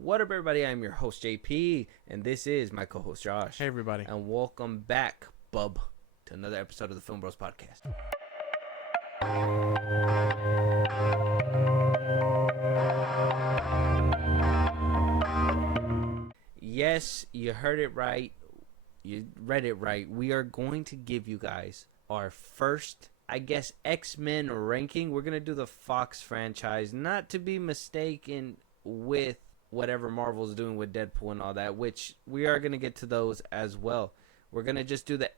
What up, everybody? I'm your host, JP, and this is my co-host, Josh. Hey, everybody. And welcome back, bub, to another episode of the FilmBros podcast. Yes, you heard it right. You read it right. We are going to give you guys our first, X-Men ranking. We're going to do the Fox franchise, not to be mistaken with whatever Marvel's doing with Deadpool and all that, which we are going to get to those as well. We're going to just do the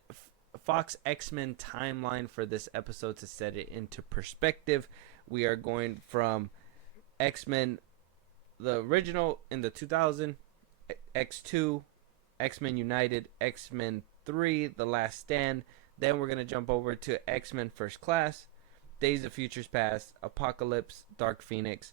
Fox X-Men timeline for this episode to set it into perspective. We are going from X-Men, the original in the 2000, X2, X-Men United, X-Men 3, The Last Stand. Then we're going to jump over to X-Men First Class, Days of Futures Past, Apocalypse, Dark Phoenix.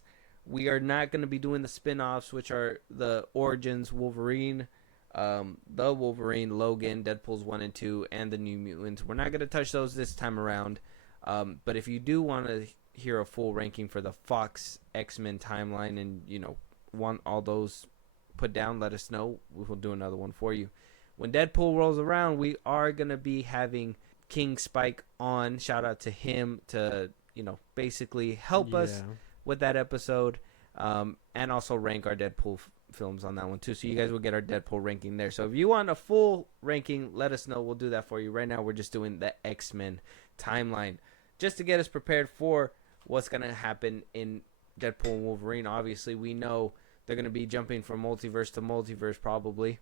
We are not going to be doing the spin-offs, which are the Origins, Wolverine, the Wolverine, Logan, Deadpool's 1 and 2, and the New Mutants. We're not going to touch those this time around. But if you do want to hear a full ranking for the Fox X-Men timeline and, want all those put down, let us know. We will do another one for you. When Deadpool rolls around, we are going to be having King Spike on. Shout out to him to, basically help us with that episode, and also rank our Deadpool films on that one too. So you guys will get our Deadpool ranking there. So if you want a full ranking, let us know. We'll do that for you. Right now we're just doing the X-Men timeline just to get us prepared for what's going to happen in Deadpool and Wolverine. Obviously, we know they're going to be jumping from multiverse to multiverse probably,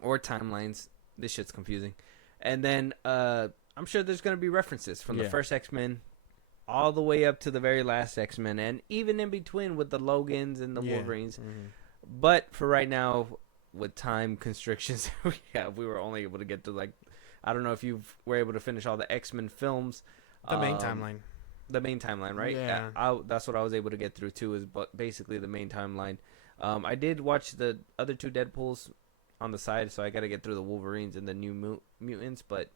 or timelines. This shit's confusing. And then I'm sure there's going to be references from the first X-Men all the way up to the very last X-Men, and even in between with the Logans and the Wolverines. Mm-hmm. But for right now, with time constrictions, we were only able to get to, I don't know if you were able to finish all the X-Men films. The main timeline. The main timeline, right? Yeah. That's what I was able to get through, too, is basically the main timeline. I did watch the other two Deadpools on the side, so I got to get through the Wolverines and the New Mutants, but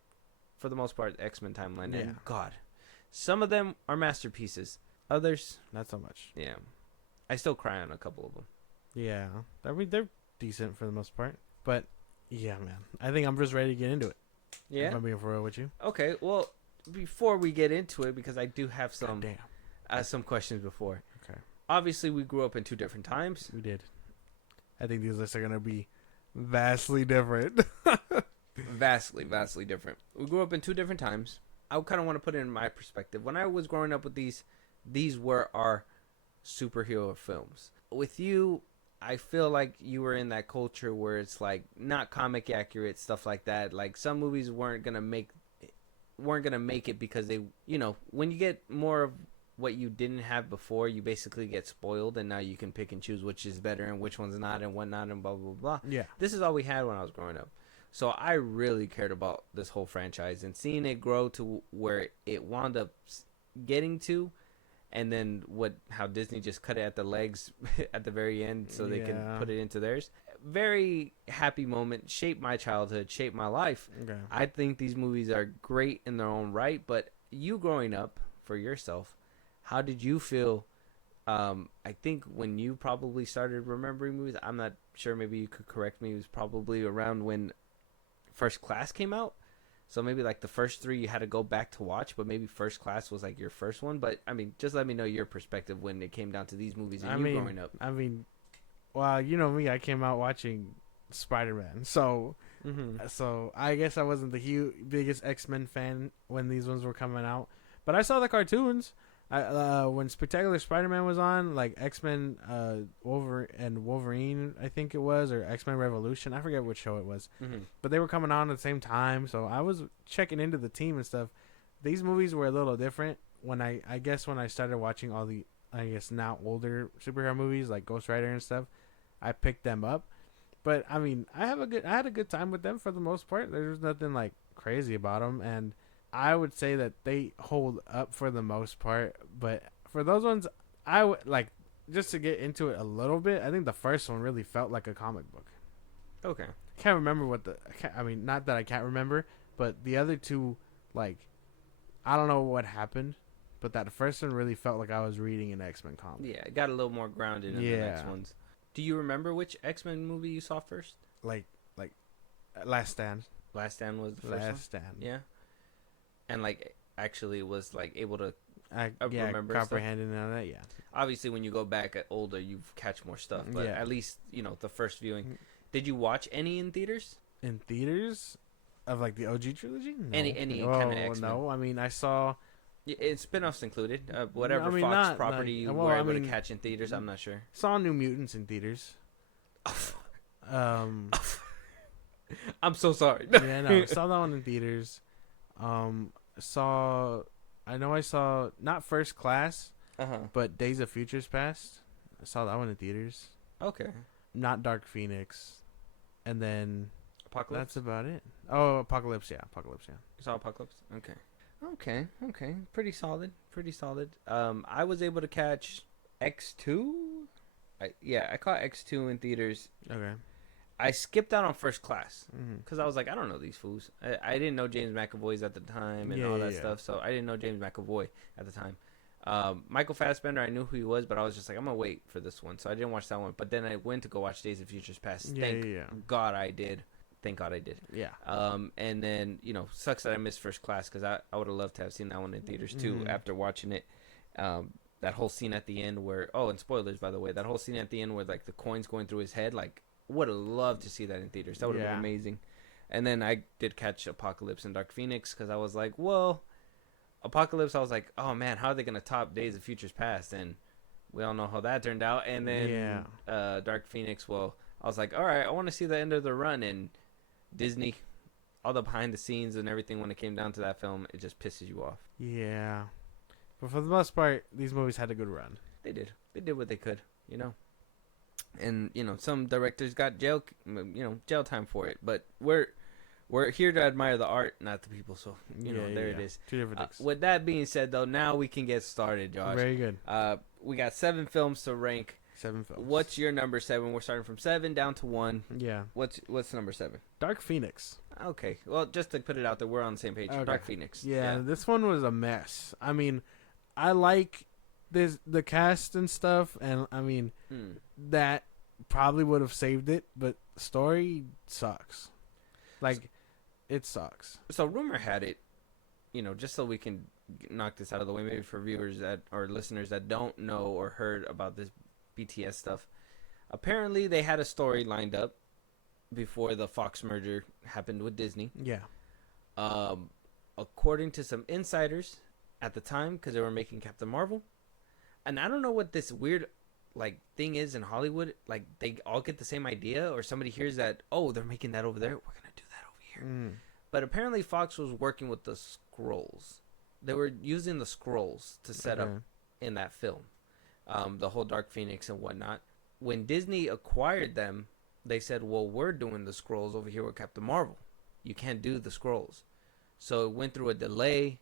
for the most part, X-Men timeline. Yeah. And God, some of them are masterpieces. Others, not so much. Yeah. I still cry on a couple of them. Yeah. They're decent for the most part. But, yeah, man. I think I'm just ready to get into it. Yeah? If I'm being for real with you. Okay, well, before we get into it, because I do have some questions before. Okay. Obviously, we grew up in two different times. We did. I think these lists are going to be vastly different. Vastly different. We grew up in two different times. I kind of want to put it in my perspective. When I was growing up with these were our superhero films. With you, I feel like you were in that culture where it's like not comic accurate stuff like that. Like some movies weren't gonna make it because they, when you get more of what you didn't have before, you basically get spoiled, and now you can pick and choose which is better and which one's not and whatnot and blah blah blah. Yeah. This is all we had when I was growing up. So I really cared about this whole franchise, and seeing it grow to where it wound up getting to, and then how Disney just cut it at the legs at the very end so they can put it into theirs. Very happy moment. Shaped my childhood, shaped my life. Okay. I think these movies are great in their own right, but you growing up for yourself, how did you feel? I think when you probably started remembering movies, I'm not sure, maybe you could correct me, it was probably around when First Class came out. So maybe like the first three you had to go back to watch, but maybe First Class was like your first one. But I mean, just let me know your perspective when it came down to these movies and growing up. Well, you know me, I came out watching Spider-Man. So I guess I wasn't the biggest X-Men fan when these ones were coming out. But I saw the cartoons. When Spectacular Spider-Man was on, like X-Men Wolverine, I think it was, or X-Men Revolution. I forget which show it was. Mm-hmm. But they were coming on at the same time, so I was checking into the team and stuff. These movies were a little different when I started watching all the, now older superhero movies like Ghost Rider and stuff. I picked them up. But, I mean, I had a good time with them for the most part. There's nothing, like, crazy about them, and I would say that they hold up for the most part, but for those ones, I would like, just to get into it a little bit, I think the first one really felt like a comic book. Okay. Can't remember not that I can't remember, but the other two, like, I don't know what happened, but that first one really felt like I was reading an X-Men comic. Yeah, it got a little more grounded in the next ones. Do you remember which X-Men movie you saw first? Like Last Stand. Last Stand was the first one? Last Stand. Yeah. And like actually was like able to Yeah, remember comprehending all that. Yeah. obviously when you go back at older you catch more stuff, but Yeah. at least the first viewing. Did you watch any in theaters? In theaters, of like the OG trilogy. No. Any kind of X-Men? No, I mean I saw. It's spin-offs included. Whatever I mean, Fox not, property you well, were I able mean, to catch in theaters, I'm not sure. Saw New Mutants in theaters. I'm so sorry. Yeah, no, saw that one in theaters. I saw not First Class, but Days of Futures Past. I saw that one in theaters. Okay. Not Dark Phoenix, and then Apocalypse. that's about it. Oh, Apocalypse, yeah. You saw Apocalypse. Okay. Pretty solid. I was able to catch X2. I caught X2 in theaters. Okay. I skipped out on First Class Mm-hmm. because I was like, I don't know these fools. I didn't know James McAvoy's at the time and all that stuff, so I didn't know James McAvoy at the time. Michael Fassbender, I knew who he was, but I was just like, I'm gonna wait for this one, so I didn't watch that one. But then I went to go watch Days of Futures Past. Thank God I did. Yeah. And then sucks that I missed First Class because I would have loved to have seen that one in theaters too. Mhm. After watching it, that whole scene at the end where and spoilers by the way, that whole scene at the end where like the coins going through his head, like would have loved to see that in theaters. That would have been amazing. And then I did catch Apocalypse and Dark Phoenix because I was like, well, Apocalypse, I was like, oh man, how are they gonna top Days of Futures Past? And we all know how that turned out. And then Dark Phoenix, well, I was like, all right, I want to see the end of the run. And Disney, all the behind the scenes and everything when it came down to that film, it just pisses you off. Yeah. But for the most part, these movies had a good run. They did what they could, And some directors got jail time for it. But we're here to admire the art, not the people. So there it is. Two different things. With that being said, though, now we can get started, Josh. Very good. We got 7 films to rank. 7 films. What's your number 7? We're starting from 7 down to 1. Yeah. What's number 7? Dark Phoenix. Okay. Well, just to put it out there, we're on the same page. Okay. Dark Phoenix. Yeah, this one was a mess. I mean, I like the cast and stuff, and I mean that probably would have saved it, but story sucks. Like, it sucks. So rumor had it, just so we can knock this out of the way, maybe for viewers or listeners that don't know or heard about this BTS stuff. Apparently, they had a story lined up before the Fox merger happened with Disney. Yeah. According to some insiders at the time, because they were making Captain Marvel, and I don't know what this weird thing is in Hollywood. Like, they all get the same idea, or somebody hears that, oh, they're making that over there, we're gonna do that over here. But apparently, Fox was working with the Skrulls. They were using the Skrulls to set up in that film, the whole Dark Phoenix and whatnot. When Disney acquired them, they said, well, we're doing the Skrulls over here with Captain Marvel. You can't do the Skrulls. So it went through a delay,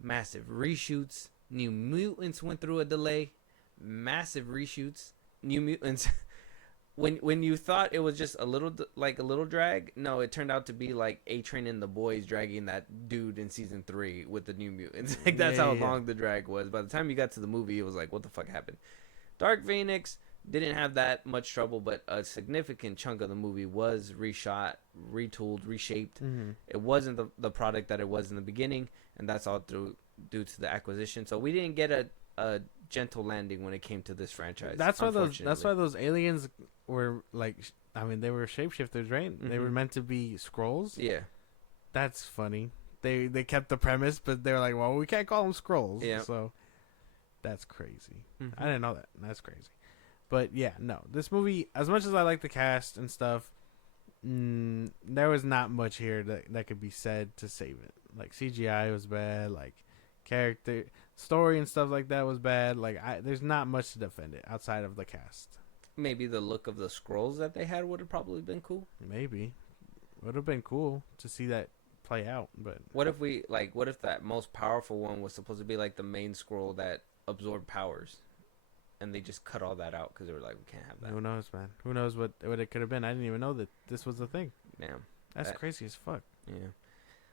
massive reshoots. New Mutants went through a delay, massive reshoots. New Mutants, when you thought it was just a little drag, no, it turned out to be like A-Train and the boys dragging that dude in season 3 with the New Mutants. That's how long the drag was. By the time you got to the movie, it was like, what the fuck happened? Dark Phoenix didn't have that much trouble, but a significant chunk of the movie was reshot, retooled, reshaped. It wasn't the product that it was in the beginning, and that's all due to the acquisition. So we didn't get a gentle landing when it came to this franchise. That's why those aliens were they were shapeshifters, right? They were meant to be Skrulls. Yeah, that's funny. They kept the premise, but they were like, well, we can't call them Skrulls. Yeah, so that's crazy. I didn't know that. That's crazy. But yeah, no, this movie, as much as I like the cast and stuff, there was not much here that could be said to save it. Like, CGI was bad, like character story and stuff like that was bad. Like, there's not much to defend it outside of the cast. Maybe the look of the Skrulls that they had would have probably been cool. Maybe would have been cool to see that play out. But what if that most powerful one was supposed to be like the main Skrull that absorbed powers? And they just cut all that out because they were like, we can't have that. Who knows, man? Who knows what it could have been? I didn't even know that this was a thing. Damn. That's crazy as fuck. Yeah.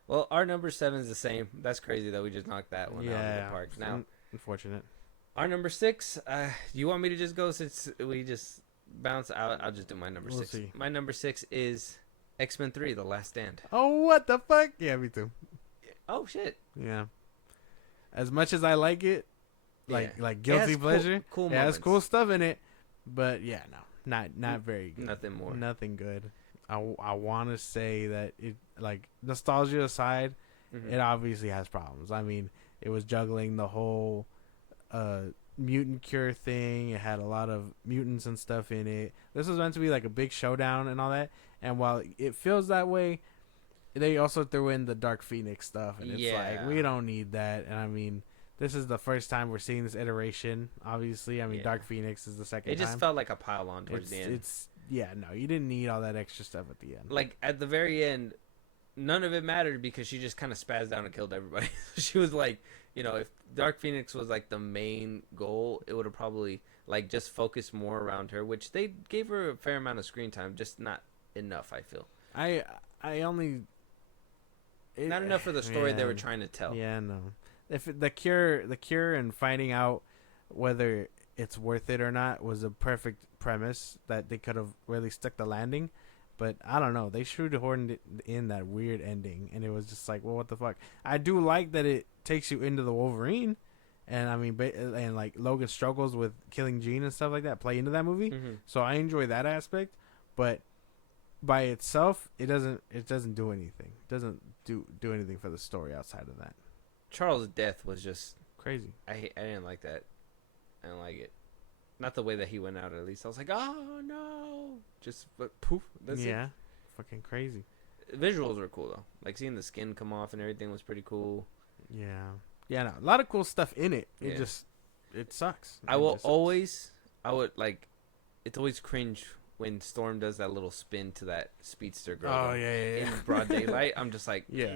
Well, our number 7 is the same. That's crazy that we just knocked that one out of the park. Now, unfortunate. Our number 6, you want me to just go since we just bounce out. I'll just do my number We'll 6. see. My number 6 is X-Men 3: The Last Stand. Oh, what the fuck? Yeah, me too. Oh shit. Yeah. As much as I like it, like guilty pleasure. Cool yeah, moments. has cool stuff in it, but yeah, no, not very good. Nothing more. Nothing good. I want to say that it, like, nostalgia aside, Mm-hmm. it obviously has problems. I mean, it was juggling the whole mutant cure thing. It had a lot of mutants and stuff in it. This was meant to be like a big showdown and all that. And while it feels that way, they also threw in the Dark Phoenix stuff, and it's like, we don't need that. And I mean, this is the first time we're seeing this iteration. Obviously, I mean, Dark Phoenix is the second. It just time. felt like a pile on towards the end. No, you didn't need all that extra stuff at the end. Like at the very end, none of it mattered because she just kind of spazzed out and killed everybody. She was like, you know, if Dark Phoenix was like the main goal, it would have probably like just focused more around her, which they gave her a fair amount of screen time, just not enough. I feel not enough for the story they were trying to tell. Yeah, no. If the cure and finding out whether it's worth it or not was a perfect premise that they could have really stuck the landing. But I don't know. They shoehorned it in that weird ending, and it was just like, well, what the fuck? I do like that it takes you into the Wolverine, and I mean, and like Logan's struggles with killing Jean and stuff like that play into that movie. Mm-hmm. So I enjoy that aspect, but by itself, it doesn't do anything. It doesn't do anything for the story outside of that. Charles' death was just Crazy. I didn't like that. I didn't like it. Not the way that he went out, at least. I was like, oh, no. Just, but poof. That's it. Fucking crazy. Visuals were cool, though. Like, seeing the skin come off and everything was pretty cool. Yeah. Yeah, no. A lot of cool stuff in it. It Yeah. just, it sucks. It's always cringe when Storm does that little spin to that speedster girl. Oh, yeah. In broad daylight. I'm just like, Yeah.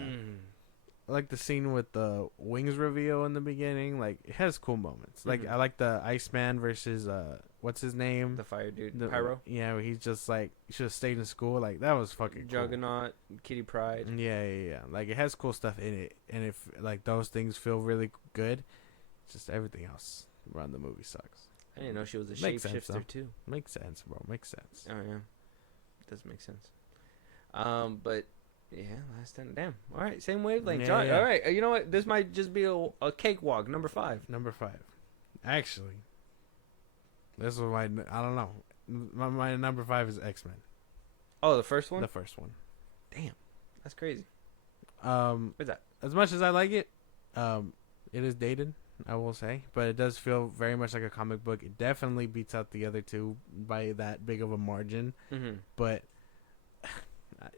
I like the scene with the wings reveal in the beginning. Like, it has cool moments. Like, Mhm. I like the Iceman versus, what's his name? The fire dude. The- Pyro. Yeah, where he's just like, you should have stayed in school. Like, that was fucking cool. Juggernaut. Kitty Pryde. Yeah. Like, it has cool stuff in it. And if, like, those things feel really good, it's just everything else around the movie sucks. I didn't know she was a Makes sense, though. shapeshifter, too. Makes sense, bro. Makes sense. Oh, yeah. Does make sense. But... yeah, last 10. Damn. All right, same wavelength. Yeah, John. yeah. All right, you know what? This might just be a cakewalk. Number 5. Number 5. Actually, this was my, I don't know. My number 5 is X-Men. Oh, the first one? The first one. Damn. That's crazy. What's that? As much as I like it, it is dated, I will say, but it does feel very much like a comic book. It definitely beats out the other two by that big of a margin, Mm-hmm. but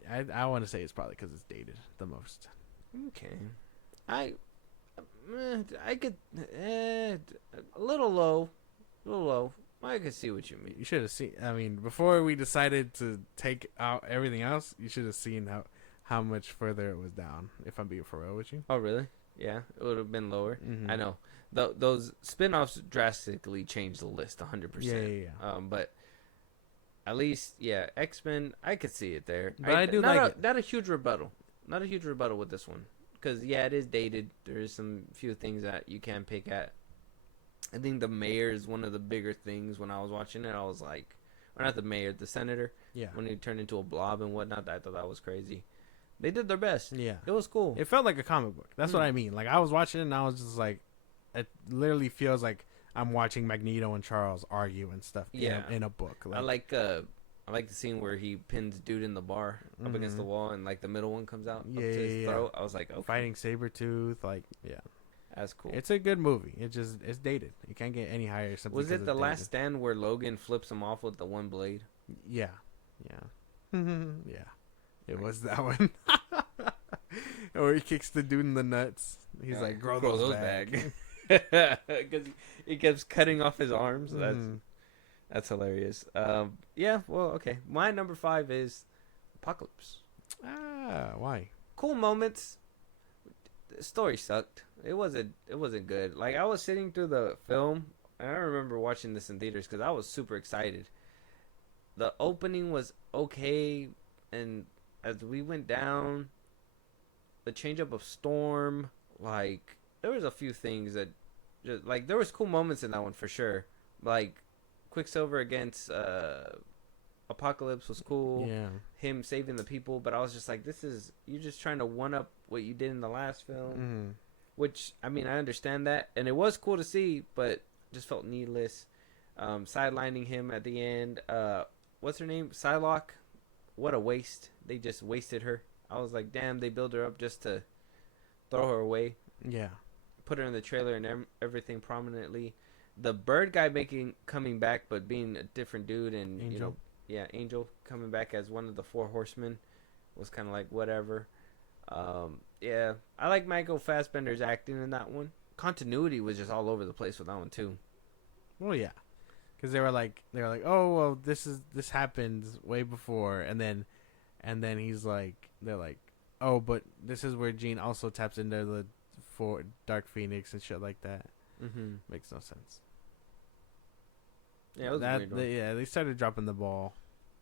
I want to say it's probably because it's dated the most. Okay. I could... a little low. I could see what you mean. You should have seen. I mean, before we decided to take out everything else, you should have seen how much further it was down. If I'm being for real with you. Oh, really? Yeah, it would have been lower. Mm-hmm. I know. Those spin-offs drastically changed the list 100%. Yeah. But at least, yeah, X-Men, I could see it there. But I do like it. Not a huge rebuttal. Not a huge rebuttal with this one. Because, yeah, it is dated. There is some few things that you can pick at. I think the mayor is one of the bigger things. When I was watching it, I was like... Or not the mayor, the senator. Yeah. When he turned into a blob and whatnot, I thought that was crazy. They did their best. Yeah. It was cool. It felt like a comic book. That's what I mean. Like, I was watching it and I was just like... It literally feels like I'm watching Magneto and Charles argue and stuff in a book. Like, I like the scene where he pins dude in the bar up against the wall and like the middle one comes out up to his throat. I was like, okay. Fighting Sabretooth, like, yeah. That's cool. It's a good movie. It's dated. You can't get any higher. Was it The Last Stand where Logan flips him off with the one blade? Yeah. Yeah. It was that one. Or he kicks the dude in the nuts. He's like, grow those back. Because he keeps cutting off his arms. That's hilarious. Yeah, well, okay. My number 5 is Apocalypse. Why? Cool moments. The story sucked. It wasn't good. Like, I was sitting through the film, and I remember watching this in theaters because I was super excited. The opening was okay, and as we went down, the change up of Storm, like, there was a few things that just, like, there was cool moments in that one for sure. Like, Quicksilver against Apocalypse was cool. Yeah. Him saving the people, but I was just like, you're just trying to one up what you did in the last film. Which, I mean, I understand that, and it was cool to see, but just felt needless. Sidelining him at the end. What's her name? Psylocke. What a waste. They just wasted her. I was like, damn, they built her up just to throw her away. Yeah. Put her in the trailer and everything prominently. The bird guy coming back, but being a different dude, and Angel. Angel coming back as one of the 4 horsemen was kind of like whatever. Yeah, I like Michael Fassbender's acting in that one. Continuity was just all over the place with that one too. Well, yeah, because they were like, oh well, this happened way before, and then he's like, they're like, oh, but this is where Jean also taps into the Dark Phoenix and shit like that. Makes no sense. Yeah, it was a weird one. They started dropping the ball.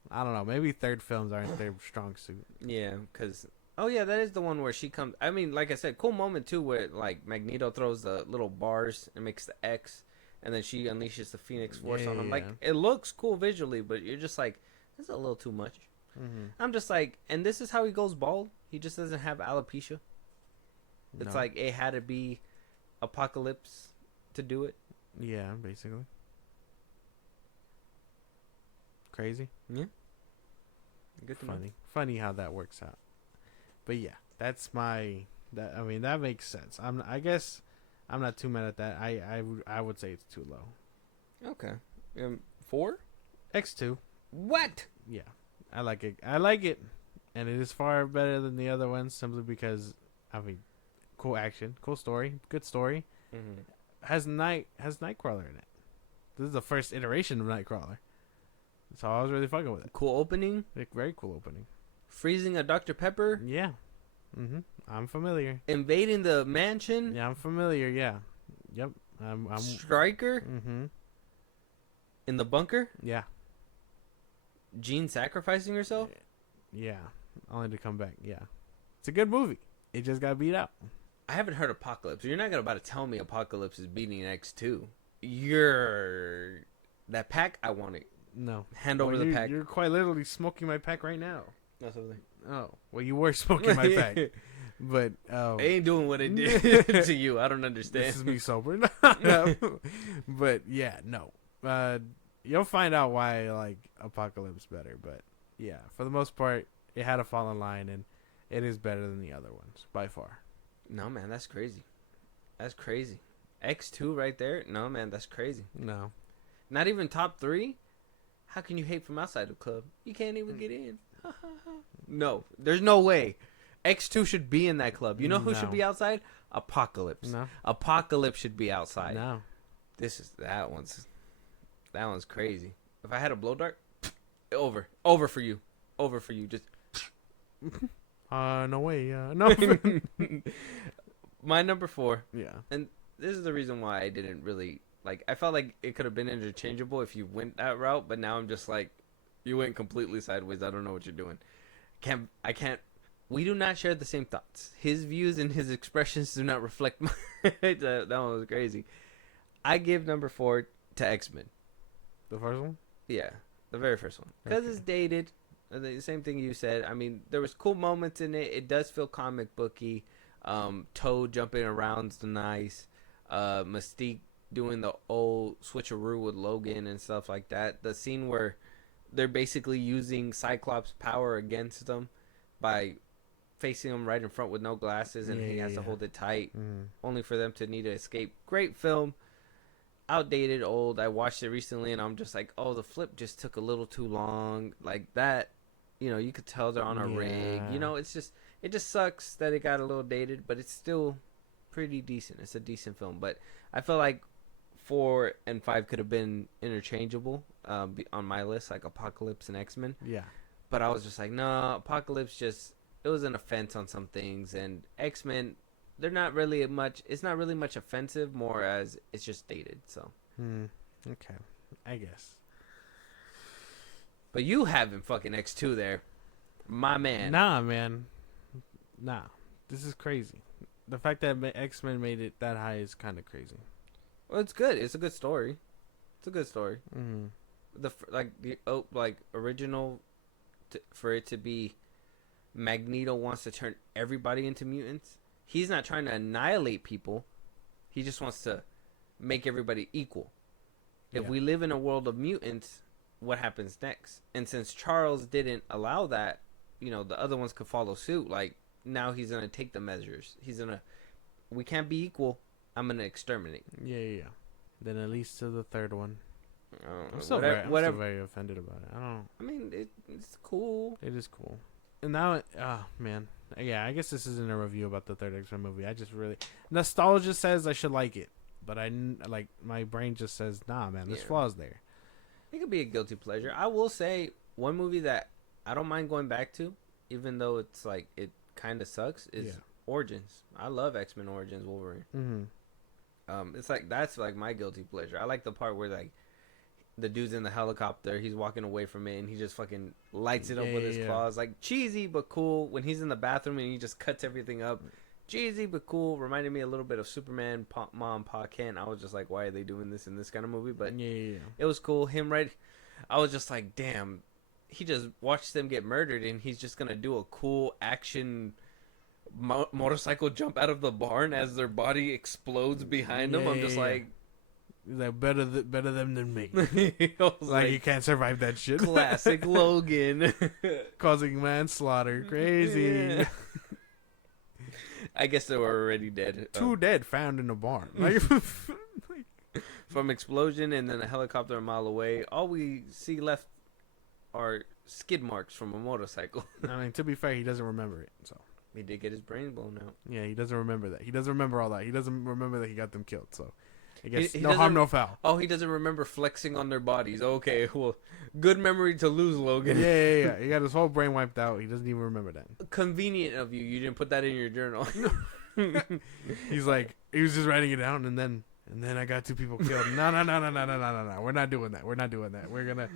I don't know. Maybe third films aren't their strong suit. Yeah, because that is the one where she comes. I mean, like I said, cool moment too, where like Magneto throws the little bars and makes the X, and then she unleashes the Phoenix Force on him. Like, it looks cool visually, but you're just like, this is a little too much. I'm just like, and this is how he goes bald. He just doesn't have alopecia. It's like it had to be Apocalypse to do it. Yeah, basically. Crazy. Yeah. Good to know. Funny how that works out. But yeah, that's that makes sense. I guess I'm not too mad at that. I would say it's too low. Okay. 4? X2. What? Yeah. I like it. And it is far better than the other ones simply because, I mean, cool action, cool story, good story. Has Nightcrawler in it. This is the first iteration of Nightcrawler. So I was really fucking with it. Cool opening. Very cool opening. Freezing a Dr. Pepper. Yeah. I'm familiar. Invading the mansion. Yeah, I'm familiar. Yeah. Yep. I'm Stryker. In the bunker. Yeah. Jean sacrificing herself. Yeah. Only to come back. Yeah. It's a good movie. It just got beat out. I haven't heard Apocalypse. You're not about to tell me Apocalypse is beating X2. That pack, I want it. No. Hand over the pack. You're quite literally smoking my pack right now. That's something. Oh. Well, you were smoking my pack. But it ain't doing what it did to you. I don't understand. This is me sober. But yeah, no. You'll find out why I like Apocalypse better. But yeah, for the most part, it had a fall in line, and it is better than the other ones by far. No, man, that's crazy. That's crazy. X2 right there. No, man, that's crazy. No. Not even top 3? How can you hate from outside the club? You can't even get in. No, there's no way. X2 should be in that club. You know who should be outside? Apocalypse. No. Apocalypse should be outside. No. That one's crazy. If I had a blow dart, over for you. Just no way. No. My number 4. Yeah. And this is the reason why I didn't really like. I felt like it could have been interchangeable if you went that route, but now I'm just like, you went completely sideways. I don't know what you're doing. I can't. We do not share the same thoughts. His views and his expressions do not reflect mine. That one was crazy. I give number 4 to X-Men. The first one? Yeah, the very first one. Because it's dated. The same thing you said. I mean, there was cool moments in it. It does feel comic booky. Toad jumping around's nice. Mystique doing the old switcheroo with Logan and stuff like that. The scene where they're basically using Cyclops' power against them by facing him right in front with no glasses, and he has to hold it tight, only for them to need to escape. Great film. Outdated, old. I watched it recently, and I'm just like, oh, the flip just took a little too long. Like that, you could tell they're on a rig. It just sucks that it got a little dated, but it's still pretty decent. It's a decent film, but I feel like 4 and 5 could have been interchangeable on my list, like Apocalypse and X-Men. Yeah. But I was just like, no, Apocalypse it was an offense on some things, and X-Men, it's not really much offensive, more as it's just dated, so. Okay. I guess. But you having fucking X2 there. My man. Nah, man. Nah. This is crazy. The fact that X-Men made it that high is kind of crazy. Well, it's good. It's a good story. It's a good story. Mm-hmm. The original, for it to be Magneto wants to turn everybody into mutants. He's not trying to annihilate people. He just wants to make everybody equal. If we live in a world of mutants, what happens next? And since Charles didn't allow that, the other ones could follow suit. Like, now he's going to take the measures. We can't be equal. I'm going to exterminate. Yeah. Then at least to the third one. I'm still very offended about it. I don't know. I mean, it's cool. It is cool. And now, man. Yeah, I guess this isn't a review about the third X-Men movie. I just really... Nostalgia says I should like it. But my brain just says, nah, man, there's flaws there. It could be a guilty pleasure. I will say, one movie that I don't mind going back to, even though it's like, it kind of sucks, is Origins. I love X-Men Origins Wolverine. Mm-hmm. It's like, that's like my guilty pleasure. I like the part where like, the dude's in the helicopter, he's walking away from it, and he just fucking lights it up with his claws. Like, cheesy, but cool. When he's in the bathroom and he just cuts everything up. Cheesy, but cool. Reminded me a little bit of Superman, Mom, Pa Kent. I was just like, why are they doing this in this kind of movie? But it was cool. I was just like, damn. He just watched them get murdered, and he's just going to do a cool action motorcycle jump out of the barn as their body explodes behind them. I'm just like... They're better them than me. like, you can't survive that shit. Classic Logan. Causing manslaughter. Crazy. Yeah. I guess they were already dead. Two dead found in a barn. From explosion and then a helicopter a mile away, all we see left are skid marks from a motorcycle. I mean, to be fair, he doesn't remember it. So he did get his brain blown out. Yeah, he doesn't remember that. He doesn't remember all that. He doesn't remember that he got them killed. So I guess no harm, no foul. Oh, he doesn't remember flexing on their bodies. Okay, well, good memory to lose, Logan. Yeah. He got his whole brain wiped out. He doesn't even remember that. Convenient of you. You didn't put that in your journal. He's like, he was just writing it down, and then I got 2 people killed. No. We're not doing that. We're gonna.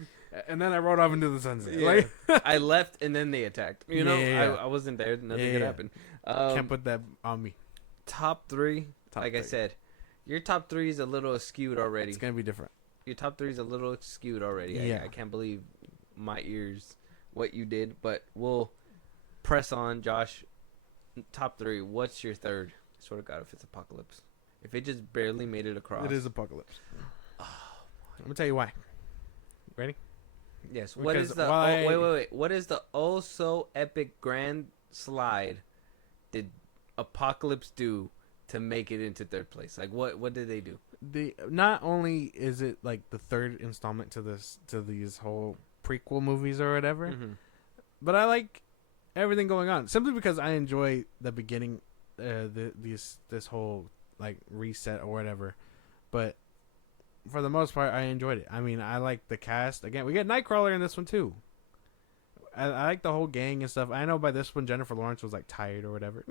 And then I rode off into the sunset. Yeah. I left, and then they attacked. I wasn't there. Nothing could happen. Can't put that on me. Top 3. I said, your top 3 is a little skewed already. It's gonna be different. Your top 3 is a little skewed already. Yeah. I can't believe my ears what you did, but we'll press on, Josh. Top 3. What's your third? I swear to God, if it's Apocalypse. If it just barely made it across. It is Apocalypse. I'm gonna tell you why. Ready? Yes. What is the wait? What is the oh so epic grand slide did Apocalypse do to make it into third place? Like what did they do? Not only is it like the third installment to these whole prequel movies or whatever, but I like everything going on simply because I enjoy the beginning, this whole like reset or whatever. But for the most part, I enjoyed it. I mean, I like the cast. Again, we get Nightcrawler in this one too. I like the whole gang and stuff. I know by this one Jennifer Lawrence was like tired or whatever,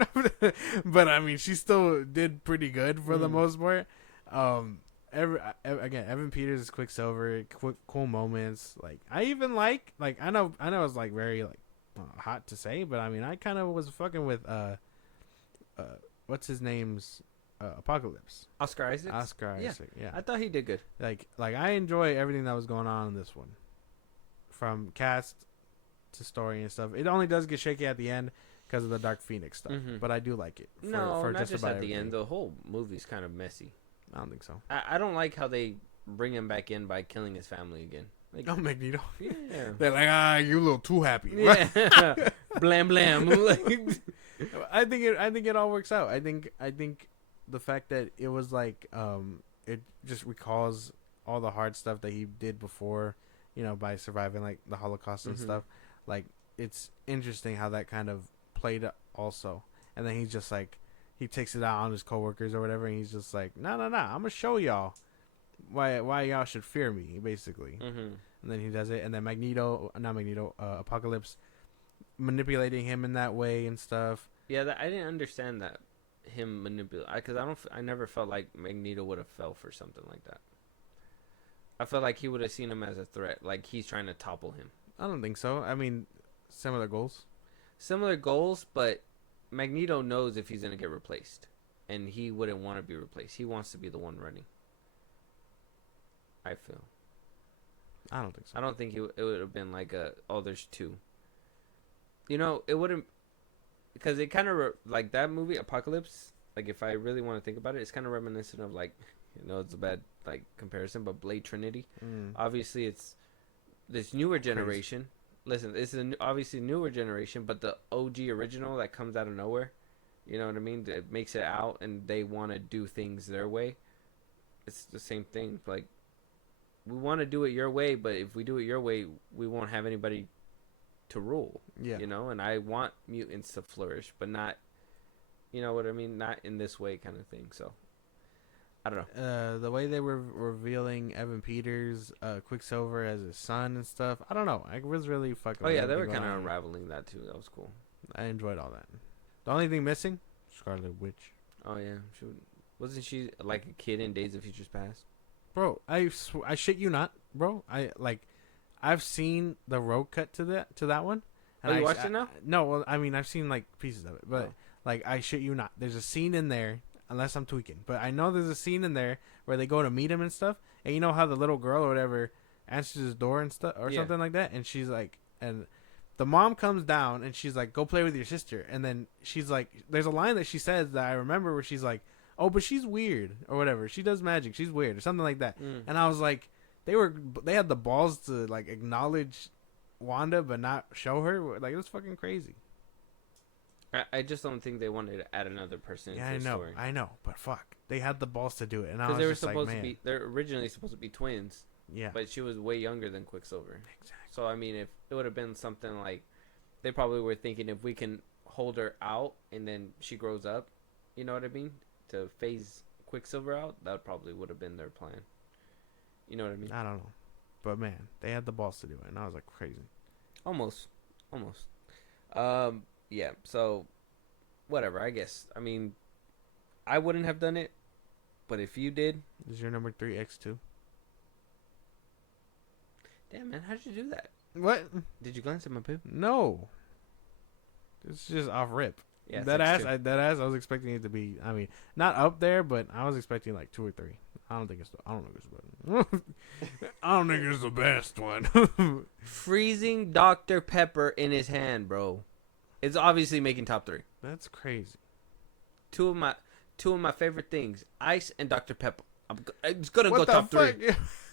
but I mean she still did pretty good for the most part. Evan Peters is Quicksilver, cool moments. Like I even like I know it's like very like hot to say, but I mean I kind of was fucking with what's his name's Apocalypse. Oscar Isaac. Yeah. I thought he did good. Like I enjoy everything that was going on in this one, from cast to story and stuff. It only does get shaky at the end because of the Dark Phoenix stuff, but I do like it. For not just at the end. The whole movie's kind of messy. I don't think so. I don't like how they bring him back in by killing his family again. Like, Magneto. Yeah. They're like, you a little too happy. Yeah. Blam blam. I think it all works out. I think the fact that it was like it just recalls all the hard stuff that he did before, by surviving like the Holocaust and stuff. Like it's interesting how that kind of played also. And then he's just like he takes it out on his coworkers or whatever, and he's just like, no, I'm gonna show y'all why y'all should fear me, basically. And then he does it, and then Apocalypse manipulating him in that way and stuff. Yeah, I didn't understand that, him manipulate, because I never felt like Magneto would have fell for something like that. I felt like he would have seen him as a threat, like he's trying to topple him. I don't think so. I mean, similar goals, but Magneto knows if he's gonna get replaced, and he wouldn't want to be replaced. He wants to be the one running. I feel. I don't think so. I don't think it would have been like there's two. It wouldn't, because it kind of like that movie Apocalypse. Like if I really want to think about it, it's kind of reminiscent of like, it's a bad like comparison, but Blade Trinity. Obviously, it's this newer generation. Listen, it's obviously newer generation, but the OG original that comes out of nowhere. You know what I mean? It makes it out, and they want to do things their way. It's the same thing. Like, we want to do it your way, but if we do it your way, we won't have anybody to rule. Yeah. And I want mutants to flourish, but not, you know what I mean? Not in this way kind of thing. So, I don't know. The way they were revealing Evan Peters, Quicksilver as his son and stuff. I don't know. I was really fucking. Oh yeah, they were kind of unraveling that too. That was cool. I enjoyed all that. The only thing missing, Scarlet Witch. Oh yeah, wasn't she like a kid in Days of Futures Past? Bro, I shit you not, bro. I've seen the road cut to that one. And you watched it now? No, well, I mean I've seen like pieces of it, but like I shit you not. There's a scene in there, unless I'm tweaking, but I know there's a scene in there where they go to meet him and stuff, and you know how the little girl or whatever answers his door and stuff or something like that, and she's like, and the mom comes down and she's like, go play with your sister, and then she's like, there's a line that she says that I remember where she's like, oh, but she's weird or whatever. She does magic. She's weird or something like that. And I was like, they had the balls to like acknowledge Wanda but not show her. Like, it was fucking crazy. I just don't think they wanted to add another person into the story. I know, but fuck, they had the balls to do it, and I was they were just supposed like, to man. they're originally supposed to be twins. Yeah, but she was way younger than Quicksilver. Exactly. So I mean, if it would have been something like, they probably were thinking if we can hold her out and then she grows up, you know what I mean, to phase Quicksilver out, that probably would have been their plan. You know what I mean? I don't know, but man, they had the balls to do it, and I was like, crazy. Almost. Yeah. So, whatever. I guess. I mean, I wouldn't have done it, but if you did, Is your number 3 X2? Damn, man, how did you do that? What? Did you glance at my poop? No. It's just off rip. Yeah, that ass. I was expecting it to be. I mean, not up there, but I was expecting like 2 or 3. I don't think it's the best. I don't think it's the best one. Freezing Dr. Pepper in his hand, bro. It's obviously making top 3. That's crazy. Two of my favorite things: ice and Dr. Pepper. It's gonna What go the top fuck?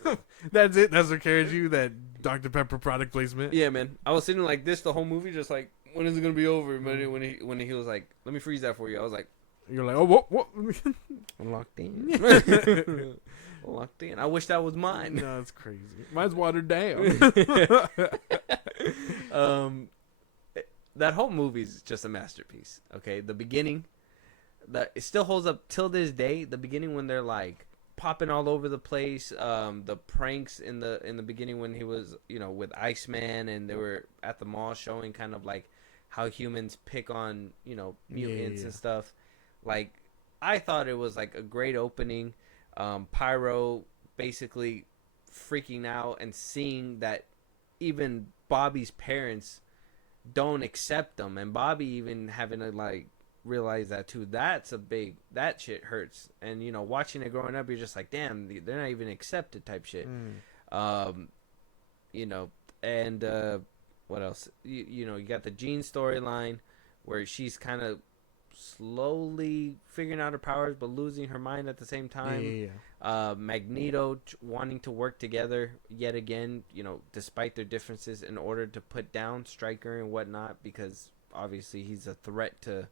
3. That's it. That's what carries you. That Dr. Pepper product placement. Yeah, man. I was sitting like this the whole movie, just like, when is it gonna be over? But when he was like, "Let me freeze that for you," I was like, You're like, oh, what? "I'm locked in." Locked in. I wish that was mine. No, it's crazy. Mine's watered down. That whole movie is just a masterpiece. Okay, the beginning, it still holds up till this day. The beginning when they're like popping all over the place, the pranks in the beginning when he was, with Iceman, and they were at the mall showing kind of like how humans pick on, mutants and stuff. Like, I thought it was like a great opening. Pyro basically freaking out and seeing that even Bobby's parents don't accept them, and Bobby even having to like realize that too. That shit hurts. And watching it growing up, you're just like, damn, they're not even accepted type shit. And what else? You got the Jean storyline where she's kind of slowly figuring out her powers but losing her mind at the same time. Magneto wanting to work together yet again, despite their differences, in order to put down Stryker and whatnot, because obviously he's a threat to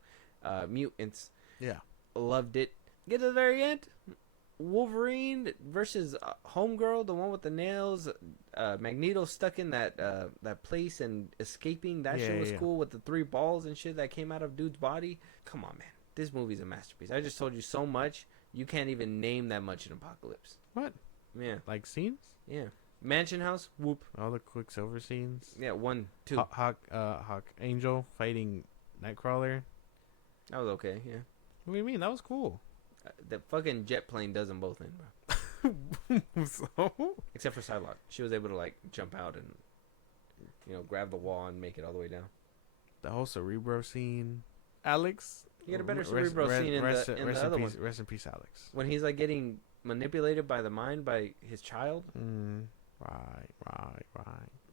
mutants. Loved it. Get to the very end, Wolverine versus Homegirl, the one with the nails. Magneto stuck in that place and escaping. That shit was cool, with the 3 balls and shit that came out of dude's body. Come on, man. This movie's a masterpiece. I just told you so much. You can't even name that much in Apocalypse. What? Yeah. Like scenes? Yeah. Mansion House. Whoop. All the Quicksilver scenes. Yeah, 1, 2. Hawk Angel fighting Nightcrawler. That was okay. Yeah. What do you mean? That was cool. The fucking jet plane does them both in, bro. So? Except for Psylocke. She was able to like jump out and grab the wall and make it all the way down. The whole Cerebro scene. Alex. You get a better Cerebro scene in the other one. Rest in peace, Alex. When he's like getting manipulated by the mind by his child. Right.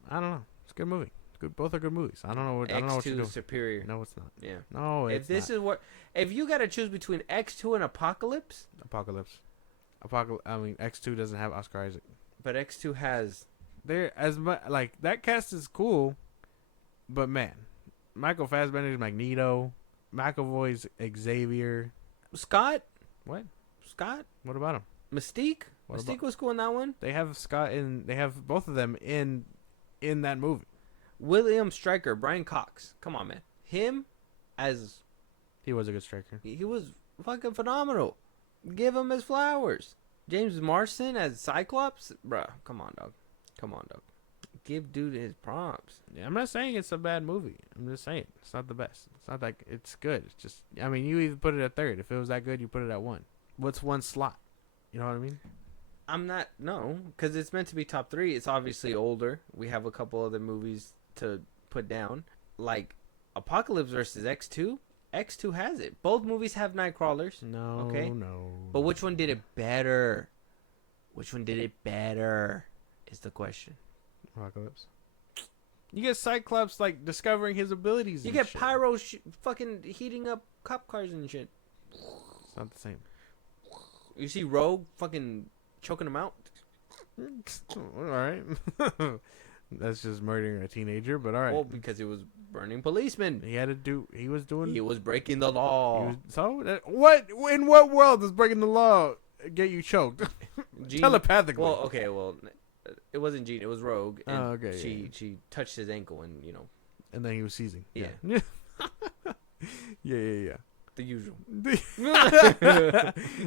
I don't know. It's a good movie. Good, both are good movies. I don't know what you're doing. Superior. No, it's not. Yeah. No, it's not. If you gotta choose between X2 and Apocalypse. I mean, X2 doesn't have Oscar Isaac, but X2 has. There as much like that cast is cool, but man, Michael Fassbender's Magneto, McAvoy's Xavier. Scott. What? Scott. What about him? Mystique. Mystique was cool in that one. They have Scott in. They have both of them in that movie. William Stryker, Brian Cox. Come on, man. Him as. He was a good striker. He was fucking phenomenal. Give him his flowers. James Marsden as Cyclops. Bruh, come on, dog. Give dude his prompts. Yeah, I'm not saying it's a bad movie. I'm just saying it's not the best. It's not that it's good. It's just, I mean, you either put it at third. If it was that good, you put it at one. What's one slot? You know what I mean? Because it's meant to be top 3. It's obviously older. We have a couple other movies to put down, like Apocalypse versus X2. X2 has it. Both movies have Nightcrawlers. No. But which one did it better? Is the question. Apocalypse. You get Cyclops like discovering his abilities. You get Pyro fucking heating up cop cars and shit. It's not the same. You see Rogue fucking choking him out. All right. That's just murdering a teenager, but all right. Well, because he was burning policemen. He was breaking the law. What? In what world does breaking the law get you choked? Telepathically. Well, okay, it wasn't Jean, it was Rogue. And okay. She touched his ankle and, And then he was seizing. Yeah. Yeah. The usual.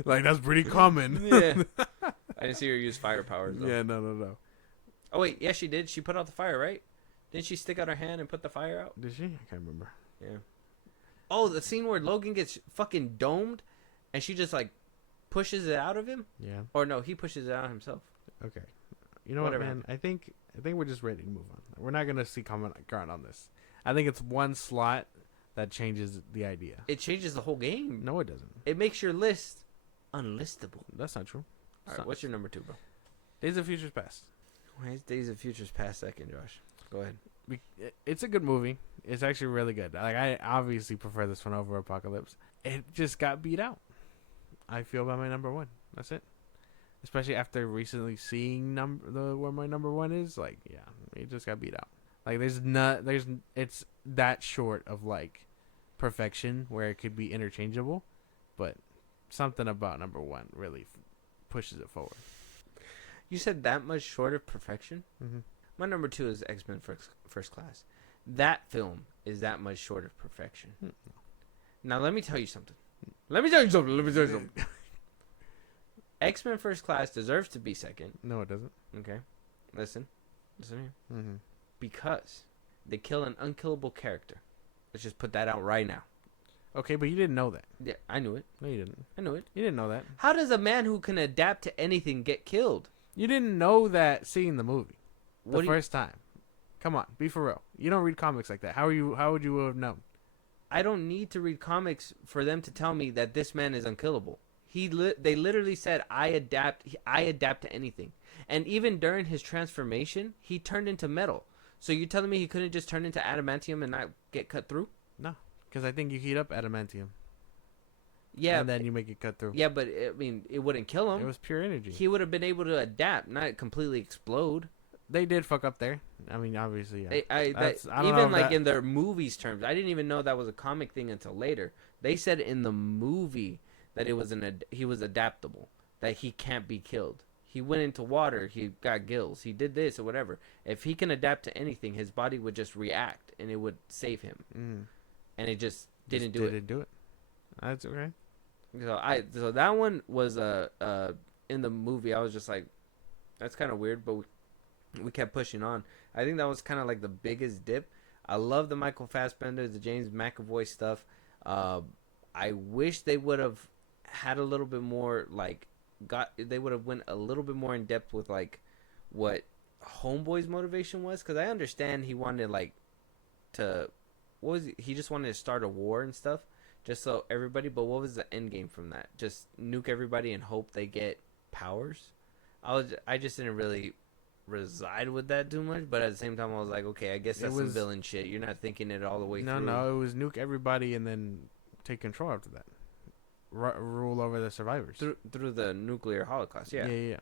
Like, that's pretty common. Yeah. I didn't see her use fire powers, though. Yeah, no. Oh, wait, yeah, she did. She put out the fire, right? Didn't she stick out her hand and put the fire out? Did she? I can't remember. Yeah. Oh, the scene where Logan gets fucking domed and she just, like, pushes it out of him? Yeah. Or no, he pushes it out himself. Okay. You know Whatever. What, man? I think we're just ready to move on. We're not going to see comment on this. I think it's one slot that changes the idea. It changes the whole game. No, it doesn't. It makes your list unlistable. That's not true. All right, what's your number 2, bro? Days of Futures Past. Why is Days of Futures Past second, Josh? Go ahead. It's a good movie. It's actually really good. Like, I obviously prefer this one over Apocalypse. It just got beat out. I feel by my number 1. That's it. Especially after recently seeing where my number 1 is. Like, yeah, it just got beat out. Like, it's that short of, like, perfection where it could be interchangeable. But something about number 1 really pushes it forward. You said that much short of perfection? Mm-hmm. My number 2 is X-Men First Class. That film is that much short of perfection. Mm-hmm. Now, let me tell you something. X-Men First Class deserves to be second. No, it doesn't. Okay. Listen here. Mm-hmm. Because they kill an unkillable character. Let's just put that out right now. Okay, but you didn't know that. Yeah, I knew it. No, you didn't. I knew it. You didn't know that. How does a man who can adapt to anything get killed? You didn't know that seeing the movie first time. Come on, be for real. You don't read comics like that. How would you have known? I don't need to read comics for them to tell me that this man is unkillable. They literally said, I adapt to anything. And even during his transformation, he turned into metal. So you're telling me he couldn't just turn into adamantium and not get cut through? No, because I think you heat up adamantium. Yeah. And then you make it cut through. Yeah, but it wouldn't kill him. It was pure energy. He would have been able to adapt, not completely explode. They did fuck up there. I mean, obviously, yeah. Even like in their movies terms, I didn't even know that was a comic thing until later. They said in the movie that he was adaptable, that he can't be killed. He went into water, he got gills, he did this or whatever. If he can adapt to anything, his body would just react and it would save him. And it just didn't do it. That's okay. So that one was in the movie. I was just like, that's kind of weird, but we kept pushing on. I think that was kind of like the biggest dip. I love the Michael Fassbender, the James McAvoy stuff. I wish they would have had a little bit more they would have went a little bit more in depth with like what Homeboy's motivation was, because I understand he wanted he just wanted to start a war and stuff just so everybody, but what was the end game from that? Just nuke everybody and hope they get powers. I just didn't really reside with that too much, but at the same time I was like, okay, I guess that's some villain shit. You're not thinking it all the way through. No, it was nuke everybody and then take control after that. Rule over the survivors through the nuclear holocaust. Yeah.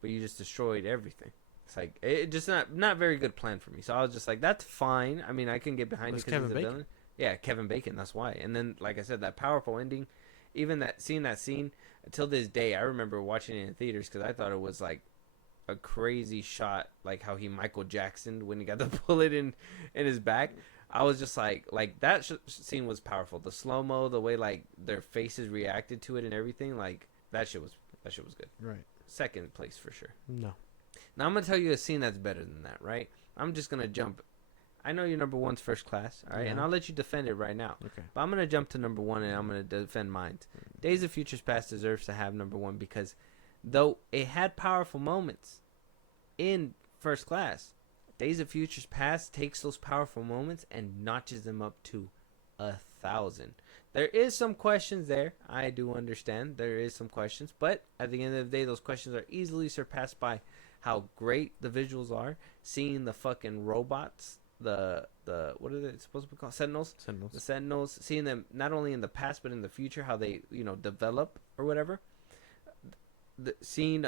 But you just destroyed everything. It's like it just not very good plan for me. So I was just like, that's fine. I mean, I can get behind it because he's a villain. Yeah, Kevin Bacon. That's why. And then, like I said, that powerful ending, even that scene until this day, I remember watching it in theaters because I thought it was like a crazy shot, like how he Michael Jacksoned when he got the bullet in his back. I was just like that scene was powerful. The slow mo, the way like their faces reacted to it and everything, like that shit was good. Right. Second place for sure. No. Now I'm gonna tell you a scene that's better than that, right? I'm just gonna jump. I know your number one's First Class, all right, and I'll let you defend it right now. Okay. But I'm gonna jump to number one and I'm gonna defend mine. Days of Futures Past deserves to have number one because though it had powerful moments in First Class, Days of Futures Past takes those powerful moments and notches them up to 1,000. There is some questions there. I do understand there is some questions, but at the end of the day, those questions are easily surpassed by how great the visuals are. Seeing the fucking robots, the what are they supposed to be called? Sentinels. The Sentinels. Seeing them not only in the past but in the future, how they develop or whatever. Seeing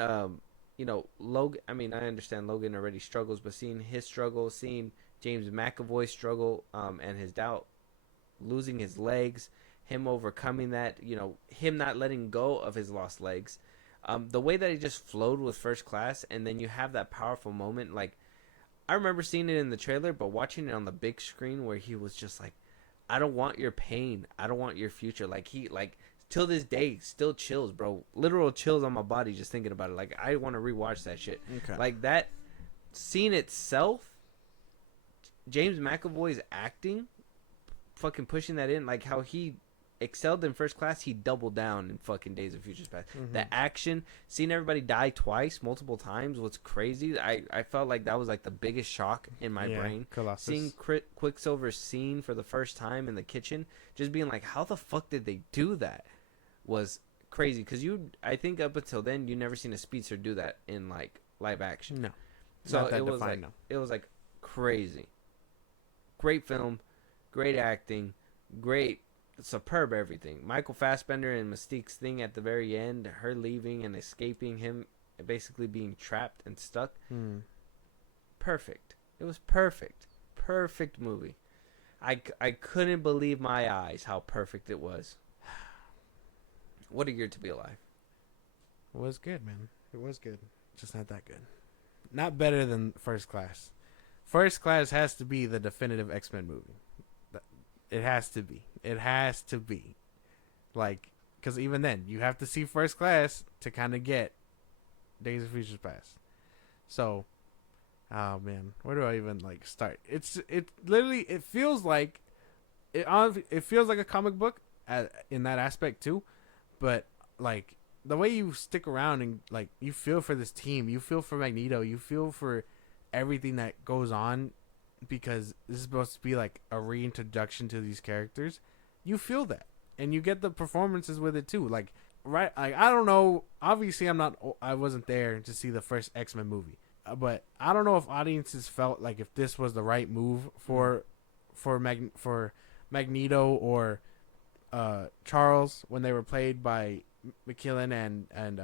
Logan. I mean, I understand Logan already struggles, but seeing his struggle, seeing James McAvoy's struggle, and his doubt, losing his legs, him overcoming that, him not letting go of his lost legs, the way that he just flowed with First Class, and then you have that powerful moment. Like, I remember seeing it in the trailer, but watching it on the big screen where he was just like, I don't want your pain, I don't want your future. Like till this day, still chills, bro. Literal chills on my body just thinking about it. Like, I want to rewatch that shit. Okay. Like, that scene itself, James McAvoy's acting, fucking pushing that in, like how he excelled in First Class, he doubled down in fucking Days of Futures Past. Mm-hmm. The action, seeing everybody die twice, multiple times, was crazy. I felt like that was like the biggest shock in my brain. Colossus. Seeing Quicksilver's scene for the first time in the kitchen, just being like, how the fuck did they do that? Was crazy. Because I think up until then, you never seen a speedster do that in like live action. No. So it was like crazy. Great film, great acting, great, superb everything. Michael Fassbender and Mystique's thing at the very end, her leaving and escaping, him basically being trapped and stuck. Perfect. It was perfect. Perfect movie. I couldn't believe my eyes how perfect it was. What a year to be alive. It was good, man. It was good. Just not that good. Not better than First Class. First Class has to be the definitive X-Men movie. It has to be. It has to be. Like, because even then, you have to see First Class to kind of get Days of Futures Past. So, oh man, where do I even like start? It feels like it feels like a comic book in that aspect too, but like the way you stick around and like you feel for this team, you feel for Magneto, you feel for everything that goes on, because this is supposed to be like a reintroduction to these characters. You feel that, and you get the performances with it too. Like, right? Like, I don't know. Obviously, I wasn't there to see the first X-Men movie, but I don't know if audiences felt like if this was the right move for Magneto or Charles when they were played by McKellen and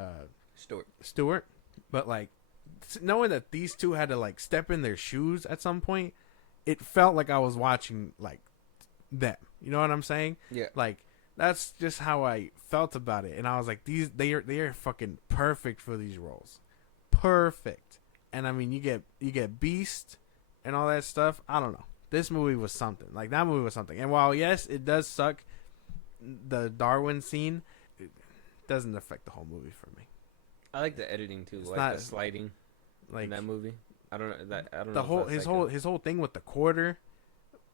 Stewart. But like, knowing that these two had to like step in their shoes at some point, it felt like I was watching like them. You know what I'm saying? Yeah. Like, that's just how I felt about it, and I was like, they are fucking perfect for these roles, perfect. And I mean, you get Beast and all that stuff. I don't know. This movie was something. Like, that movie was something. And while yes, it does suck, the Darwin scene, it doesn't affect the whole movie for me. I like the editing too, It's like not, the sliding, like in that movie. I don't know. The whole his whole thing with the quarter,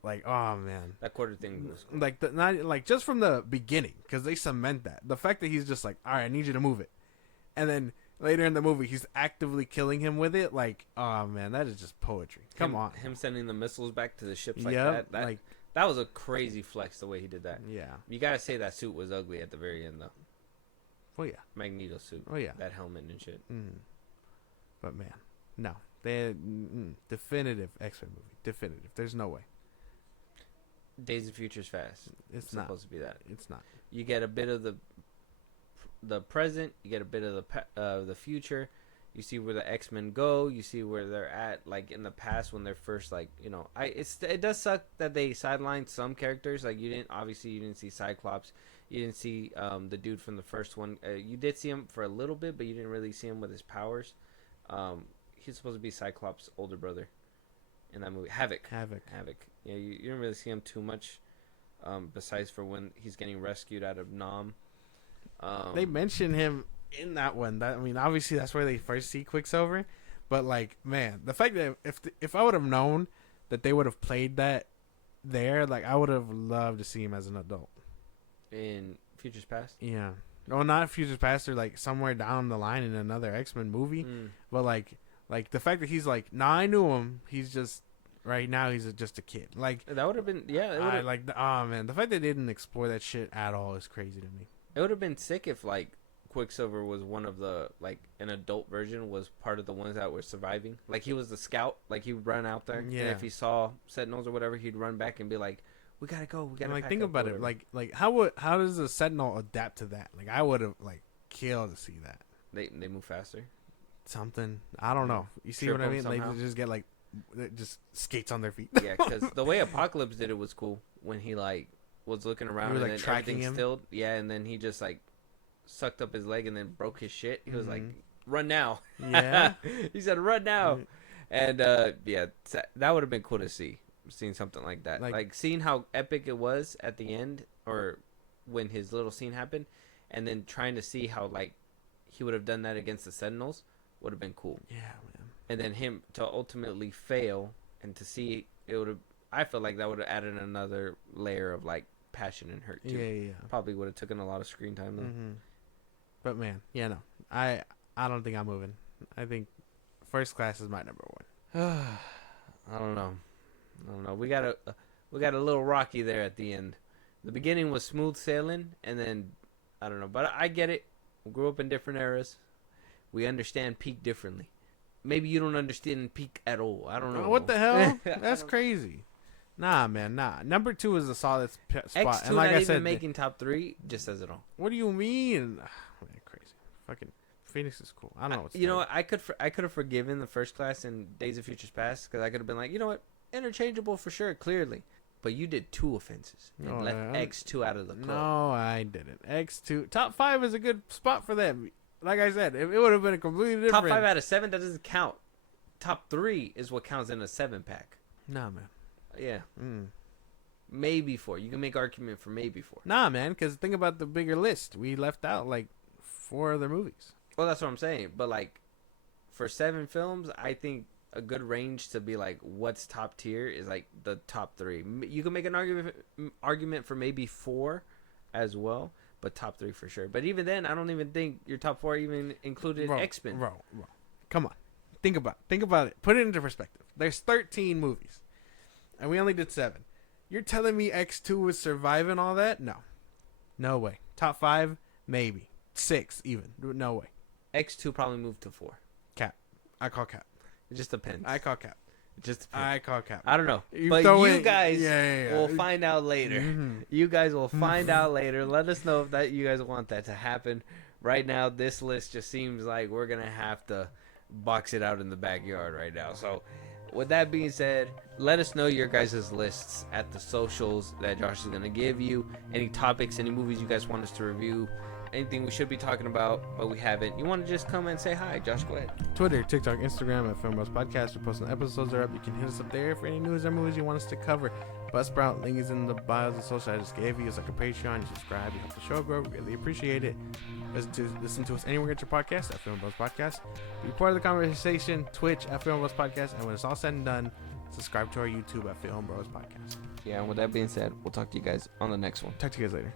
like, oh man, that quarter thing was cool. Like not like just from the beginning, because they cement that. The fact that he's just like, all right, I need you to move it, and then later in the movie he's actively killing him with it. Like, oh man, that is just poetry. Come on, him sending the missiles back to the ships like that. That was a crazy flex the way he did that. Yeah, you gotta say that suit was ugly at the very end though. Oh yeah. Magneto suit. Oh yeah. That helmet and shit. But man, no. They definitive X-Men movie. Definitive. There's no way. Days of Future's Fast. It's not supposed to be that. It's not. You get a bit of the present. You get a bit of the future. You see where the X-Men go. You see where they're at, like in the past when they're first, like, you know, it does suck that they sidelined some characters. Like you didn't see Cyclops. You didn't see the dude from the first one. You did see him for a little bit, but you didn't really see him with his powers. He's supposed to be Cyclops' older brother in that movie. Havoc. Yeah, you didn't really see him too much, besides for when he's getting rescued out of Nam. They mention him in that one. I mean, obviously that's where they first see Quicksilver, but like, man, the fact that if I would have known that they would have played that there, like, I would have loved to see him as an adult in Futures Past. Yeah, no, not Futures Past, or like somewhere down the line in another X-Men movie. But like the fact that he's like, nah, I knew him. He's just right now he's just a kid. Like that would have been, yeah. I like, oh man, the fact they didn't explore that shit at all is crazy to me. It would have been sick if like Quicksilver was one of the, like, an adult version was part of the ones that were surviving. Like he was the scout. Like he would run out there, and if he saw Sentinels or whatever, he'd run back and be like, "We gotta go. We gotta." Like, think about it. Like how does a Sentinel adapt to that? Like I would have like killed to see that. They move faster. Something, I don't know. You see what I mean? Somehow. Like they just get like, just skates on their feet. Yeah, because the way Apocalypse did it was cool when he like was looking around and like then tracking him. Stilled. Yeah, and then he just like sucked up his leg and then broke his shit. He was like, "Run now!" Yeah, he said, "Run now!" And yeah, that would have been cool to see. Seeing something like that, like seeing how epic it was at the end, or when his little scene happened, and then trying to see how like he would have done that against the Sentinels would have been cool. Yeah, man. And then him to ultimately fail and to see it would have. I feel like that would have added another layer of like passion and hurt too. Yeah. Probably would have taken a lot of screen time though. But man, yeah, no, I don't think I'm moving. I think First Class is my number one. I don't know. We got a little rocky there at the end. The beginning was smooth sailing, and then I don't know, but I get it. We grew up in different eras. We understand peak differently. Maybe you don't understand peak at all. I don't know. What the hell? That's crazy. Nah, man, nah. Number 2 is a solid spot. X2 and like not I said, even making top 3 just says it all. What do you mean? Man, crazy. Fucking Phoenix is cool. I don't know what's you know what? I could have forgiven the First Class and Days of Futures Past because I could have been like, you know what? Interchangeable for sure, clearly. But you did 2 offenses and left X2 out of the club. No, I didn't. X2. Top 5 is a good spot for them. Like I said, it would have been a completely different. Top 5 out of 7, that doesn't count. Top 3 is what counts in a 7-pack. Nah, man. Yeah. Maybe 4. You can make argument for maybe 4. Nah, man, because think about the bigger list. We left out like 4 other movies. Well, that's what I'm saying. But like, for 7 films, I think a good range to be like, what's top tier is like the top 3. You can make an argument for maybe 4 as well, but top 3 for sure. But even then, I don't even think your top 4 even included X-Men. Bro, come on, think about it. Put it into perspective. There's 13 movies, and we only did 7. You're telling me X2 was surviving all that? No way. Top 5, maybe 6 even. No way. X2 probably moved to 4. Cap. I call cap. It just depends. I call cap. It just depends. I call cap. I don't know. But you guys will find out later. You guys will find out later. Let us know if that you guys want that to happen. Right now, this list just seems like we're going to have to box it out in the backyard right now. So, with that being said, let us know your guys' lists at the socials that Josh is going to give you. Any topics, any movies you guys want us to review. Anything we should be talking about, but we haven't. You want to just come and say hi. Josh, go ahead. Twitter, TikTok, Instagram at FilmBros Podcast. We're posting episodes are up. You can hit us up there for any news or movies you want us to cover. Buzzsprout, link is in the bios and social I just gave you. It's like a Patreon. You subscribe. You help the show grow. We really appreciate it. Listen to us anywhere you get your podcast at FilmBros Podcast. Be part of the conversation. Twitch at FilmBros Podcast. And when it's all said and done, subscribe to our YouTube at FilmBros Podcast. Yeah, and with that being said, we'll talk to you guys on the next one. Talk to you guys later.